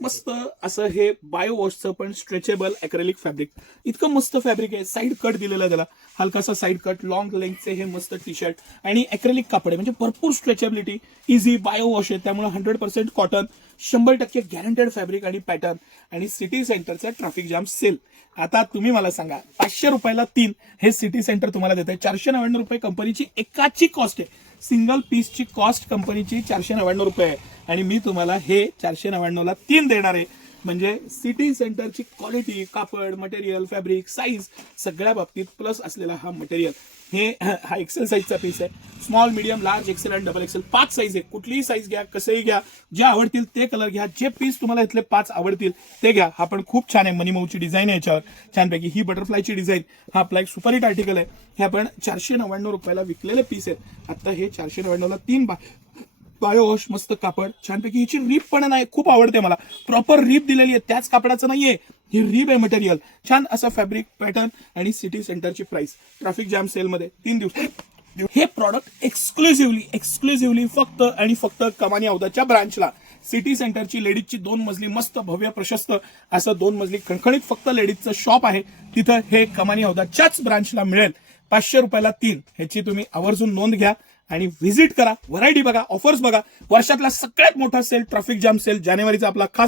मस्त असं हे बायो वॉशचं पण स्ट्रेचेबल अॅक्रेलिक फॅब्रिक. इतकं मस्त फॅब्रिक आहे. साईड कट दिलेला आहे त्याला, हलकासा साईड कट, लॉंग लेंथचे हे मस्त टी शर्ट आणि अॅक्रेलिक कापड आहे, म्हणजे भरपूर स्ट्रेचेबिलिटी, इझी बायो वॉश आहे, त्यामुळे 100% कॉटन, 100% गॅरंटेड फॅब्रिक आणि पॅटर्न. आणि सिटी सेंटरचा ट्रॅफिक जाम सेल. आता तुम्ही मला सांगा, 500 रुपयाला 3 हे सिटी सेंटर तुम्हाला देत आहे. 499 रुपये कंपनीची एकाची कॉस्ट आहे. सिंगल पीसची कॉस्ट कंपनीची 499 रुपये आहे आणि मी तुम्हाला हे 499ला 3 देणार आहे. म्हणजे सिटी सेंटरची क्वालिटी, कापड, मटेरियल, फॅब्रिक, साईज सगळ्या बाबतीत प्लस असलेला हा मटेरियल. हा एक्सेल साईजचा पीस आहे. स्मॉल, मीडियम, लार्ज, एक्सेल आणि डबल एक्सेल 5 साईज आहे. कुठलीही साईज घ्या, कसंही घ्या, जे आवडतील ते कलर घ्या, जे पीस तुम्हाला इथले 5 आवडतील ते घ्या. हा पण खूप छान आहे, मनी मऊची डिझाईन आहे याच्यावर छानपैकी. ही बटरफ्लायची डिझाईन, हा आपला एक सुपरहिट आर्टिकल आहे. हे आपण 499 रुपयाला विकलेले पीस आहेत. आता हे 499ला 3 बायो वॉश, मस्त कापड छानपैकी. हिची रीप पण नाही, खूप आवडते मला. प्रॉपर रीप दिलेली आहे, त्याच कापडाचं नाहीये, ही रीप आहे मटेरियल. छान असं फॅब्रिक, पॅटर्न आणि सिटी सेंटरची प्राइस ट्रॅफिक जॅम सेलमध्ये 3 दिवस. हे प्रॉडक्ट एक्सक्लुझिव्हली फक्त आणि फक्त कमानी औदाच्या ब्रांचला. सिटी सेंटरची लेडीजची 2 मजली मस्त भव्य प्रशस्त असं 2 मजली खणखणीत फक्त लेडीजचं शॉप आहे. तिथं हे कमानी औदाच्याच ब्रांचला मिळेल. 500 रुपयाला 3 ह्याची तुम्ही आवर्जून नोंद घ्या आणि व्हिजिट करा. व्हरायटी बघा, ऑफर्स बघा. वर्षातला सगळ्यात मोठा सेल ट्रॅफिक जाम सेल जानेवारीचा आपला खास